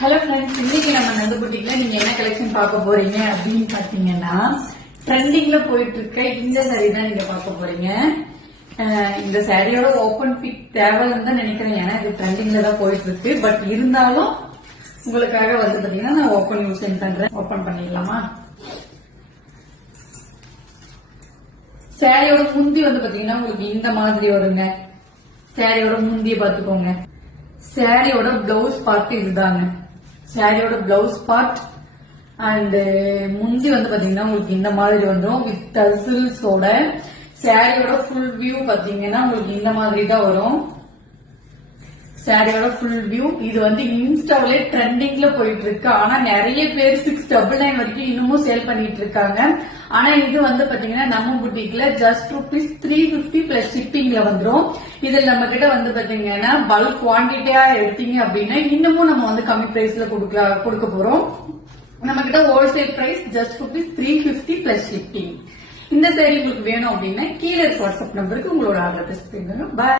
Hello friends, இன்னைக்கு நம்ம நந்து புட்டிக்ல நீங்க என்ன கலெக்ஷன் பார்க்க போறீங்க அப்படின்னு பாத்தீங்கன்னா, ட்ரெண்டிங்ல போயிட்டு இருக்க இந்த சாரி தான் நீங்க பார்க்க போறீங்க. இந்த சாரியோட ஓபன் பிக் தேவைன்னு தான் நினைக்கிறேன், ஏன்னா இது ட்ரெண்டிங்ல தான் போயிட்டு இருக்கு. பட் இருந்தாலும் உங்களுக்காக வந்து பாத்தீங்கன்னா நான் ஓபன் யூஸ் பண்றேன். ஓபன் பண்ணிடலாமா? சாரியோட முந்தி வந்து பாத்தீங்கன்னா உங்களுக்கு இந்த மாதிரி வருங்க. சாரியோட முந்திய பாத்துக்கோங்க. சாரியோட பிளவுஸ் பார்ட் இதுதாங்க. சாரியோட பிளவுஸ் பார்ட் அண்ட் முந்தி வந்து பாத்தீங்கன்னா உங்களுக்கு இந்த மாதிரி வந்துடும் வித் டசில்ஸோட. சாரியோட ஃபுல் வியூ பாத்தீங்கன்னா உங்களுக்கு இந்த மாதிரி தான் வரும். சாரியோட ஃபுல் வியூ இது வந்து இன்ஸ்டாவிலே ட்ரெண்டிங்ல போயிட்டு இருக்கு. ஆனா நிறைய பேர் 699 வரைக்கும் இன்னமும் சேல் பண்ணிட்டு இருக்காங்க. ஆனா இது வந்து பாத்தீங்கன்னா நம்ம புட்டிக்ல ஜஸ்ட் ₹350 பிளஸ் ஷிப்பிங்ல வந்துரும். இதுல நம்ம கிட்ட வந்து பாத்தீங்கன்னா பல்க் குவான்டிட்டியா எடுத்தீங்க அப்படின்னா இன்னமும் நம்ம வந்து கம்மி பிரைஸ்ல கொடுக்க போறோம். நம்ம கிட்ட wholesale price just ₹350 plus shipping. இந்த சாரி உங்களுக்கு வேணும் அப்படின்னா கீழே வாட்ஸ்அப் நம்பருக்கு உங்களோட ஆர்டர் பிளேஸ் பண்ணுங்க. பாய்.